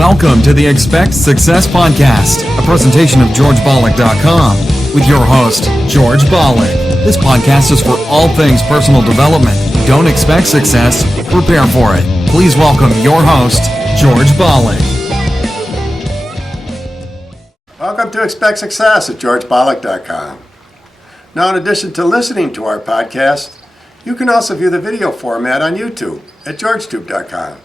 Welcome to the Expect Success Podcast, a presentation of GeorgeBollock.com with your host, George Bollock. This podcast is for all things personal development. Don't expect success, prepare for it. Please welcome your host, George Bollock. Welcome to Expect Success at GeorgeBollock.com. Now, in addition to listening to our podcast, you can also view the video format on YouTube at GeorgeTube.com.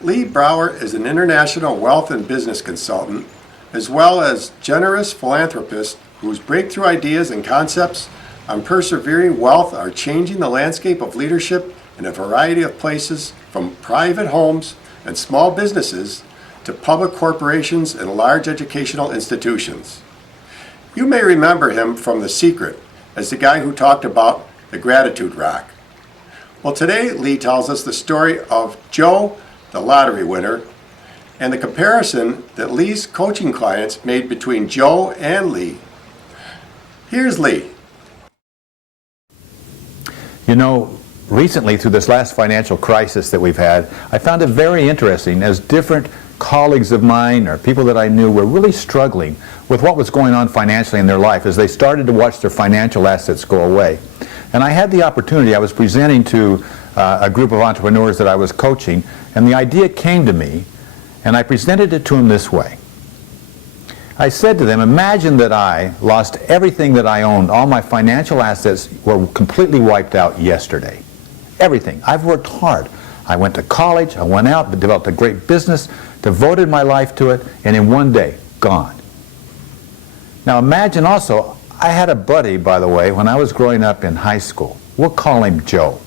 Lee Brower is an international wealth and business consultant, as well as generous philanthropist whose breakthrough ideas and concepts on persevering wealth are changing the landscape of leadership in a variety of places, from private homes and small businesses to public corporations and large educational institutions. You may remember him from The Secret as the guy who talked about the gratitude rock. Well, today Lee tells us the story of Joe, the lottery winner, and the comparison that Lee's coaching clients made between Joe and Lee. Here's Lee. You know, recently through this last financial crisis that we've had, I found it very interesting as different colleagues of mine or people that I knew were really struggling with what was going on financially in their life as they started to watch their financial assets go away. And I had the opportunity, I was presenting to a group of entrepreneurs that I was coaching, and the idea came to me, and I presented it to them this way. I said to them, imagine that I lost everything that I owned. All my financial assets were completely wiped out yesterday. Everything. I've worked hard. I went to college, I went out, developed a great business, devoted my life to it, and in one day, gone. Now imagine also, I had a buddy, by the way, when I was growing up in high school. We'll call him Joe.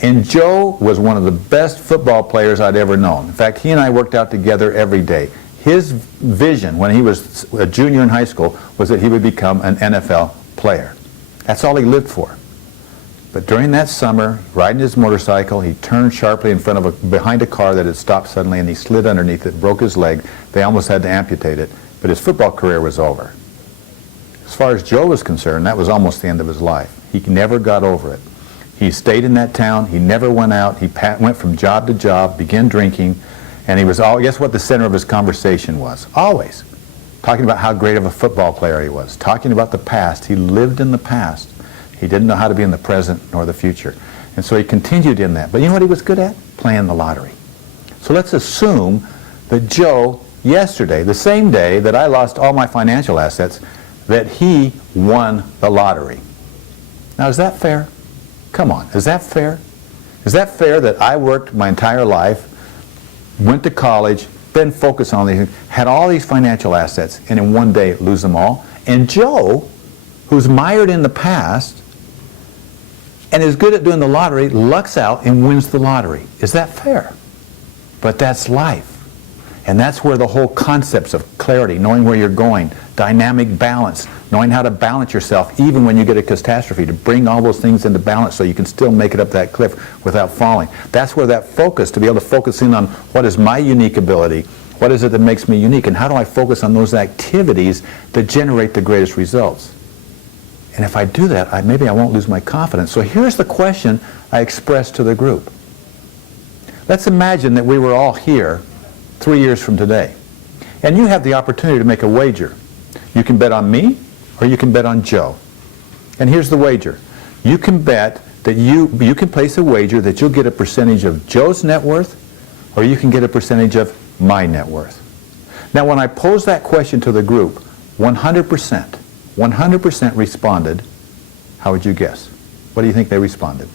And Joe was one of the best football players I'd ever known. In fact, he and I worked out together every day. His vision when he was a junior in high school was that he would become an NFL player. That's all he lived for. But during that summer, riding his motorcycle, he turned sharply in front of behind a car that had stopped suddenly, and he slid underneath it, broke his leg. They almost had to amputate it, but his football career was over. As far as Joe was concerned, that was almost the end of his life. He never got over it. He stayed in that town. He never went out. He went from job to job, began drinking, and he was all, guess what the center of his conversation was? Always. Talking about how great of a football player he was. Talking about the past. He lived in the past. He didn't know how to be in the present nor the future. And so he continued in that. But you know what he was good at? Playing the lottery. So let's assume that Joe, yesterday, the same day that I lost all my financial assets, that he won the lottery. Now, is that fair? Come on, is that fair? Is that fair that I worked my entire life, went to college, been focused on these, had all these financial assets, and in one day lose them all? And Joe, who's mired in the past and is good at doing the lottery, lucks out and wins the lottery. Is that fair? But that's life. And that's where the whole concepts of clarity, knowing where you're going, dynamic balance, knowing how to balance yourself even when you get a catastrophe, to bring all those things into balance so you can still make it up that cliff without falling. That's where that focus, to be able to focus in on what is my unique ability, what is it that makes me unique, and how do I focus on those activities that generate the greatest results. And if I do that, maybe I won't lose my confidence. So here's the question I expressed to the group. Let's imagine that we were all here 3 years from today, and you have the opportunity to make a wager. You can bet on me, or you can bet on Joe. And here's the wager. You can bet that you can place a wager that you'll get a percentage of Joe's net worth, or you can get a percentage of my net worth. Now, when I posed that question to the group, 100% responded. How would you guess? What do you think they responded?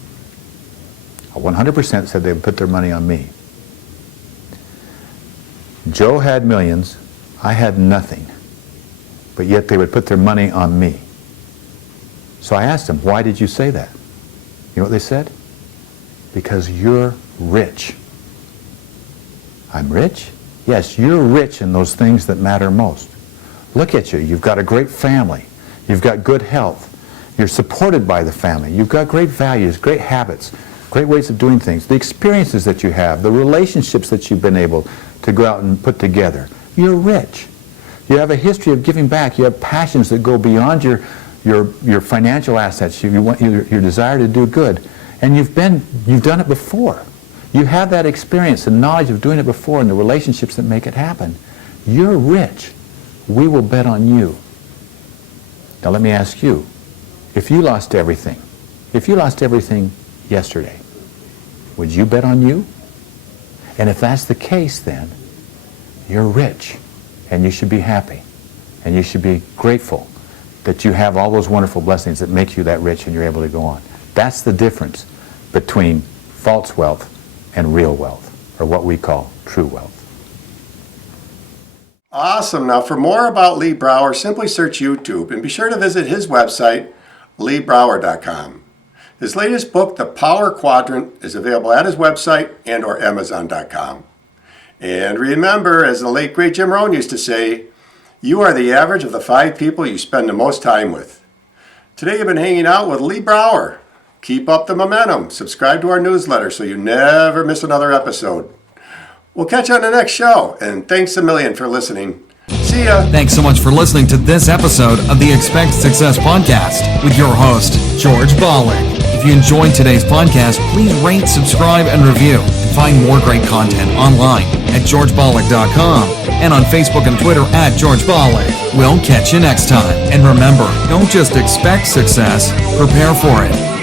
100% said they would put their money on me. Joe had millions, I had nothing, but yet they would put their money on me. So I asked them, why did you say that? You know what they said? Because you're rich. I'm rich? Yes, you're rich in those things that matter most. Look at you. You've got a great family. You've got good health. You're supported by the family. You've got great values, great habits, great ways of doing things, the experiences that you have, the relationships that you've been able to go out and put together. You're rich. You have a history of giving back. You have passions that go beyond your financial assets, your desire to do good. And you've done it before. You have that experience and knowledge of doing it before and the relationships that make it happen. You're rich. We will bet on you. Now let me ask you, if you lost everything yesterday, would you bet on you? And if that's the case, then you're rich, and you should be happy, and you should be grateful that you have all those wonderful blessings that make you that rich and you're able to go on. That's the difference between false wealth and real wealth, or what we call true wealth. Awesome. Now, for more about Lee Brower, simply search YouTube and be sure to visit his website, leebrower.com. His latest book, The Power Quadrant, is available at his website and or Amazon.com. And remember, as the late great Jim Rohn used to say, you are the average of the 5 people you spend the most time with. Today you've been hanging out with Lee Brower. Keep up the momentum. Subscribe to our newsletter so you never miss another episode. We'll catch you on the next show, and thanks a million for listening. See ya. Thanks so much for listening to this episode of the Expect Success Podcast with your host, George Bollick. If you enjoyed today's podcast, please rate, subscribe, and review. And find more great content online at georgebollick.com and on Facebook and Twitter at George Bollick. We'll catch you next time. And remember, don't just expect success, prepare for it.